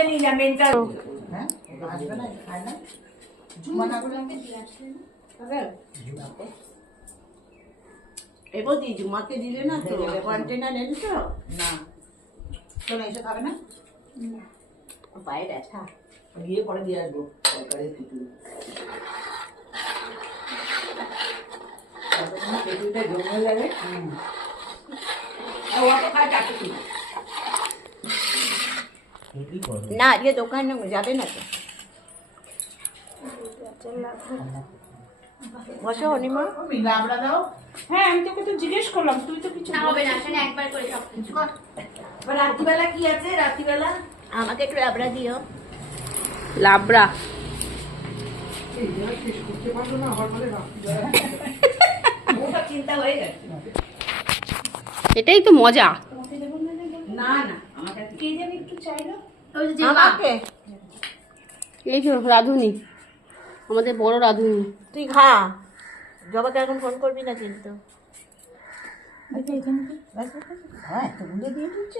মেন্টালকে নিয়ে যা মেন্টাল। হ্যাঁ আসবে না, খায় না জুমা না করে এবার দি জুমাকে দিলে না তো কন্টেনার এনে তো না শোনো এসে খাবে না পায়ে ব্যথা। গিয়ে পরে দিয়ে আসবো তরকারির খিচুড়ি খিচুড়িটা জমে যাবে। আর ও তো খায় চারটে কিলো না আজকে দোকানে যাবে না তো। বসো অনিমা। লাবড়া দাও। হ্যাঁ আমি তোকে তো জিজ্ঞেস করলাম, তুই তো কিছু না হবে না, আসলে একবার করে সব কিছু। এবার রাত্রিবেলা কি আছে? রাত্রিবেলা আমাকে একটু লাবড়া দিও। লাবড়া ওটা চিন্তা হয়ে গেছে। এটাই তো মজা। না না আমাকে কে যেন একটু চাইলো। ওই যে আমাকে এই যে রাঁধুনি, আমাদের বড় রাঁধুনি। তুই খা, জবাকে এখন ফোন করবি না কিন্তু। হ্যাঁ এতগুলো দিয়ে দিচ্ছ